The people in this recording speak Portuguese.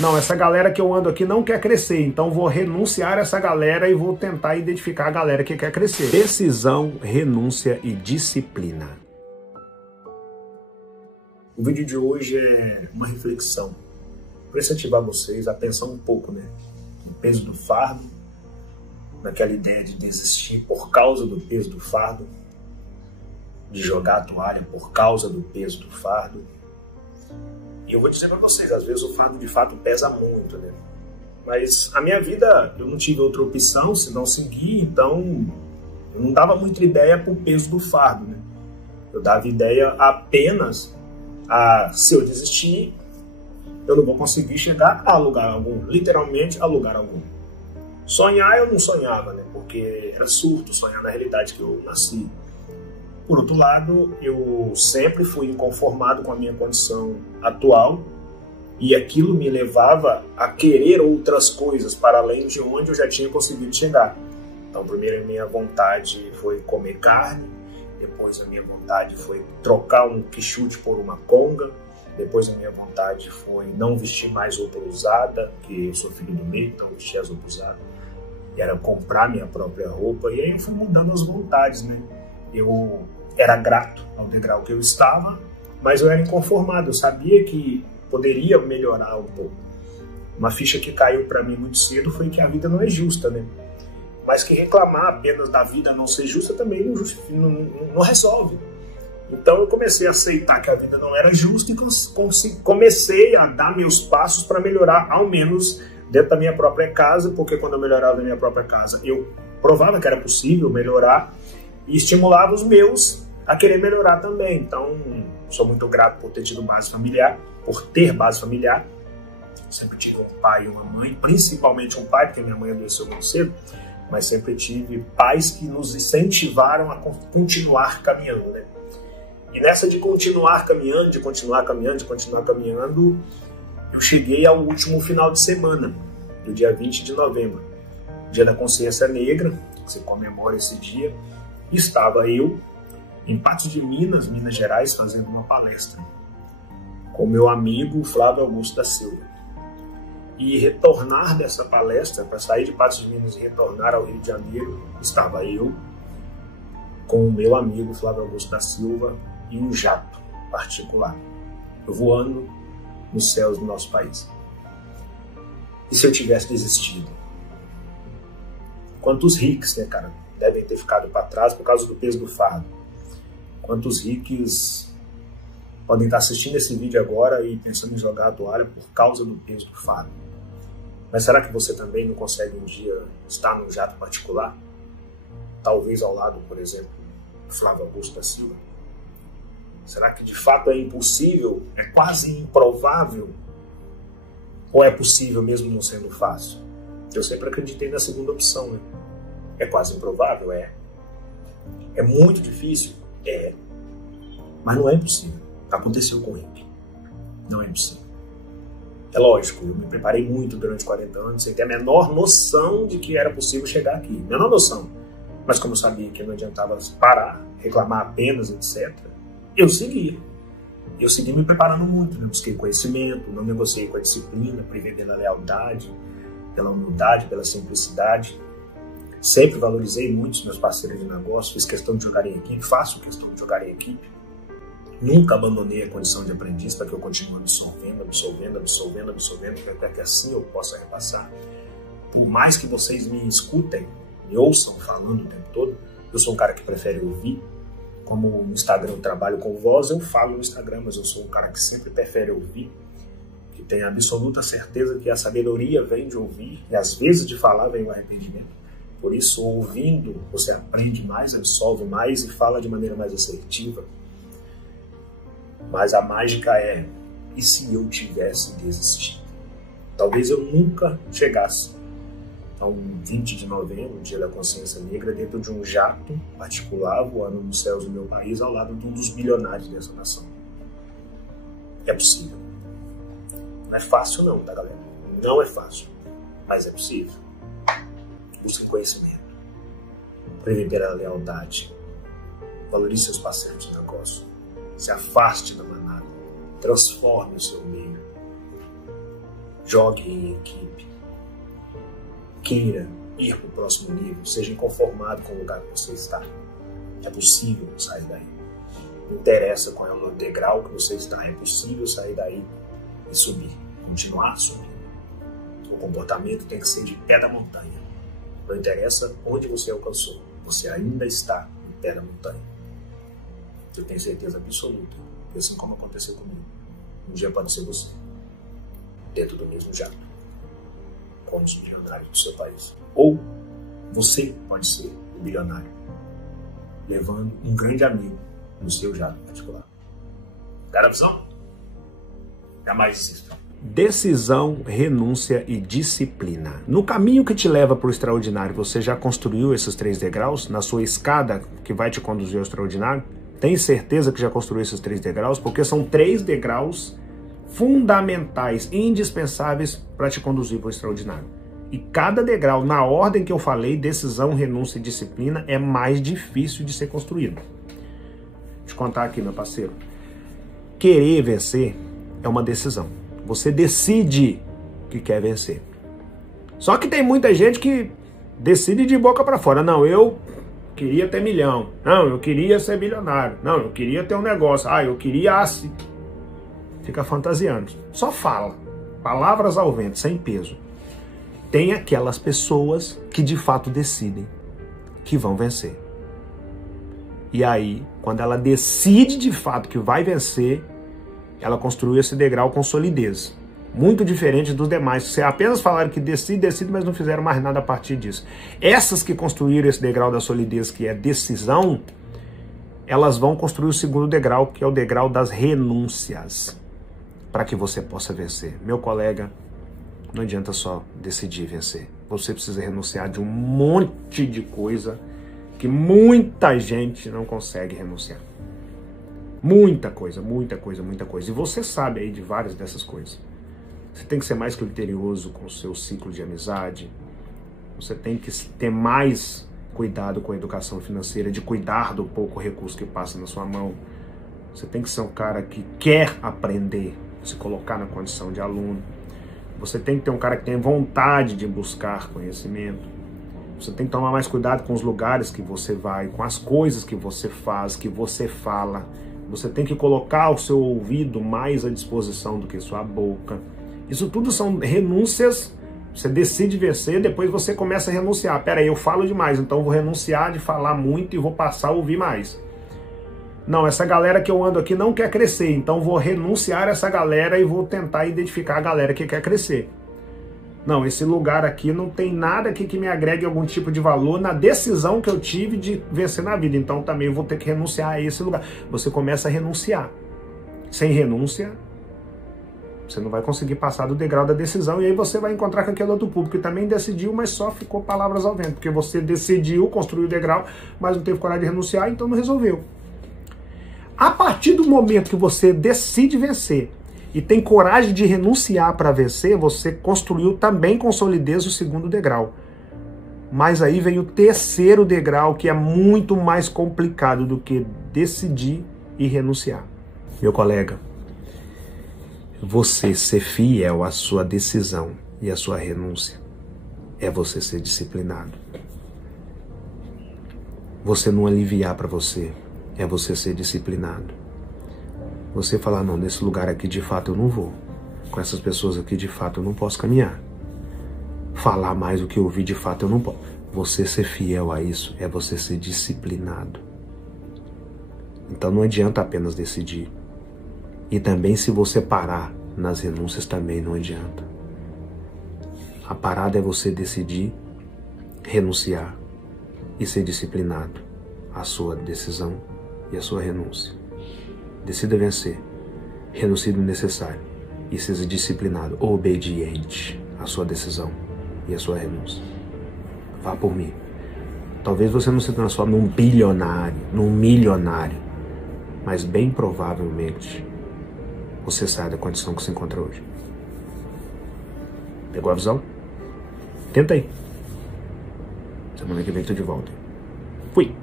Não, essa galera que eu ando aqui não quer crescer, então vou renunciar a essa galera e vou tentar identificar a galera que quer crescer. Decisão, renúncia e disciplina. O vídeo de hoje é uma reflexão para incentivar vocês a pensar um pouco, né? No peso do fardo, naquela ideia de desistir por causa do peso do fardo, de jogar a toalha por causa do peso do fardo. E eu vou dizer para vocês, às vezes o fardo de fato pesa muito, né? Mas a minha vida, eu não tive outra opção se não seguir, então eu não dava muita ideia para o peso do fardo, né? Eu dava ideia apenas a, se eu desistir, eu não vou conseguir chegar a lugar algum, literalmente a lugar algum. Sonhar eu não sonhava, né? Porque era surto sonhar na realidade que eu nasci. Por outro lado, eu sempre fui inconformado com a minha condição atual e aquilo me levava a querer outras coisas para além de onde eu já tinha conseguido chegar. Então, primeiro a minha vontade foi comer carne, depois a minha vontade foi trocar um quichute por uma conga, depois a minha vontade foi não vestir mais roupa usada, que eu sou filho do meio, então vestir as roupas usadas, e era comprar minha própria roupa, e aí eu fui mudando as vontades, né? Eu era grato ao degrau que eu estava, mas eu era inconformado, eu sabia que poderia melhorar um pouco. Uma ficha que caiu para mim muito cedo foi que a vida não é justa, né? Mas que reclamar apenas da vida não ser justa também não resolve. Então eu comecei a aceitar que a vida não era justa e comecei a dar meus passos para melhorar, ao menos dentro da minha própria casa, porque quando eu melhorava na minha própria casa, eu provava que era possível melhorar e estimulava os meus a querer melhorar também. Então, sou muito grato por ter tido base familiar, por ter base familiar. Sempre tive um pai e uma mãe, principalmente um pai, porque minha mãe adoeceu muito cedo, mas sempre tive pais que nos incentivaram a continuar caminhando, né? E nessa de continuar caminhando, eu cheguei ao último final de semana, do dia 20 de novembro, dia da consciência negra, que se comemora esse dia, e estava eu em Patos de Minas, Minas Gerais, fazendo uma palestra com meu amigo Flávio Augusto da Silva. E retornar dessa palestra, para sair de Patos de Minas e retornar ao Rio de Janeiro, estava eu com o meu amigo Flávio Augusto da Silva em um jato particular, voando nos céus do nosso país. E se eu tivesse desistido? Quantos ricos, né, cara, devem ter ficado para trás por causa do peso do fardo? Quantos ricos podem estar assistindo esse vídeo agora e pensando em jogar a toalha por causa do peso do fardo? Mas será que você também não consegue um dia estar num jato particular? Talvez ao lado, por exemplo, do Flávio Augusto da Silva? Será que de fato é impossível? É quase improvável? Ou é possível mesmo não sendo fácil? Eu sempre acreditei na segunda opção, né? É quase improvável? É. É muito difícil? É. Mas não é impossível. Aconteceu com o Rick. Não é impossível. É lógico, eu me preparei muito durante 40 anos, sem ter a menor noção de que era possível chegar aqui. Menor noção. Mas como eu sabia que não adiantava parar, reclamar apenas, etc., eu segui. Eu segui me preparando muito, né? Busquei conhecimento, não negociei com a disciplina, privei pela lealdade, pela humildade, pela simplicidade. Sempre valorizei muito os meus parceiros de negócio, fiz questão de jogar em equipe, faço questão de jogar em equipe. Nunca abandonei a condição de aprendiz para que eu continue absorvendo, até que assim eu possa repassar. Por mais que vocês me escutem, me ouçam falando o tempo todo, eu sou um cara que prefere ouvir. Como no Instagram eu trabalho com voz, eu falo no Instagram, mas eu sou um cara que sempre prefere ouvir, que tem a absoluta certeza que a sabedoria vem de ouvir, e às vezes de falar vem o arrependimento. Por isso, ouvindo, você aprende mais, absorve mais e fala de maneira mais assertiva. Mas a mágica é, e se eu tivesse desistido? Talvez eu nunca chegasse a um 20 de novembro, dia da consciência negra, dentro de um jato particular, voando nos céus do meu país, ao lado de um dos bilionários dessa nação. É possível. Não é fácil não, tá, galera? Não é fácil, mas é possível. Busque conhecimento. Prevê pela lealdade. Valorize seus parceiros de negócio. Se afaste da manada. Transforme o seu meio. Jogue em equipe. Queira ir para o próximo nível. Seja inconformado com o lugar que você está. É possível sair daí. Não interessa qual é o degrau que você está. É possível sair daí e subir. Continuar subindo. O comportamento tem que ser de pé da montanha. Não interessa onde você alcançou. Você ainda está em pé da montanha. Eu tenho certeza absoluta que assim como aconteceu comigo, um dia pode ser você. Dentro do mesmo jato. Como os bilionários do seu país. Ou você pode ser o bilionário. Levando um grande amigo no seu jato particular. Deram a visão? É mais isso. Decisão, renúncia e disciplina. No caminho que te leva para o extraordinário, você já construiu esses 3 degraus? Na sua escada que vai te conduzir ao extraordinário? Tem certeza que já construiu esses 3 degraus? Porque são 3 degraus fundamentais, indispensáveis para te conduzir para o extraordinário. E cada degrau, na ordem que eu falei, decisão, renúncia e disciplina, é mais difícil de ser construído. Deixa eu te contar aqui, meu parceiro. Querer vencer é uma decisão. Você decide que quer vencer. Só que tem muita gente que decide de boca para fora. Não, eu queria ter milhão. Não, eu queria ser bilionário. Não, eu queria ter um negócio. Ah, eu queria assim. Fica fantasiando. Só fala. Palavras ao vento, sem peso. Tem aquelas pessoas que de fato decidem que vão vencer. E aí, quando ela decide de fato que vai vencer, ela construiu esse degrau com solidez. Muito diferente dos demais, que apenas falaram que decide, mas não fizeram mais nada a partir disso. Essas que construíram esse degrau da solidez, que é decisão, elas vão construir o segundo degrau, que é o degrau das renúncias, para que você possa vencer. Meu colega, não adianta só decidir vencer. Você precisa renunciar de um monte de coisa que muita gente não consegue renunciar. Muita coisa, muita coisa, muita coisa. E você sabe aí de várias dessas coisas. Você tem que ser mais criterioso com o seu ciclo de amizade. Você tem que ter mais cuidado com a educação financeira, de cuidar do pouco recurso que passa na sua mão. Você tem que ser um cara que quer aprender, se colocar na condição de aluno. Você tem que ter um cara que tem vontade de buscar conhecimento. Você tem que tomar mais cuidado com os lugares que você vai, com as coisas que você faz, que você fala. Você tem que colocar o seu ouvido mais à disposição do que sua boca. Isso tudo são renúncias. Você decide vencer, depois você começa a renunciar. Pera aí, eu falo demais, então vou renunciar de falar muito e vou passar a ouvir mais. Não, essa galera que eu ando aqui não quer crescer, então vou renunciar a essa galera e vou tentar identificar a galera que quer crescer. Não, esse lugar aqui não tem nada aqui que me agregue algum tipo de valor na decisão que eu tive de vencer na vida, então também vou ter que renunciar a esse lugar. Você começa a renunciar. Sem renúncia, você não vai conseguir passar do degrau da decisão, e aí você vai encontrar com aquele outro público que também decidiu, mas só ficou palavras ao vento, porque você decidiu, construiu o degrau, mas não teve coragem de renunciar, então não resolveu. A partir do momento que você decide vencer e tem coragem de renunciar para vencer, você construiu também com solidez o segundo degrau. Mas aí vem o terceiro degrau, que é muito mais complicado do que decidir e renunciar. Meu colega, você ser fiel à sua decisão e à sua renúncia é você ser disciplinado. Você não aliviar para você é você ser disciplinado. Você falar, não, nesse lugar aqui de fato eu não vou. Com essas pessoas aqui de fato eu não posso caminhar. Falar mais do que ouvir de fato eu não posso. Você ser fiel a isso é você ser disciplinado. Então não adianta apenas decidir. E também se você parar nas renúncias também não adianta. A parada é você decidir, renunciar e ser disciplinado à sua decisão e à sua renúncia. Decida vencer, renuncie do necessário e seja disciplinado, obediente à sua decisão e à sua renúncia. Vá por mim. Talvez você não se transforme num bilionário, num milionário, mas bem provavelmente você sai da condição que se encontra hoje. Pegou a visão? Tenta aí. Semana que vem tô de volta. Fui!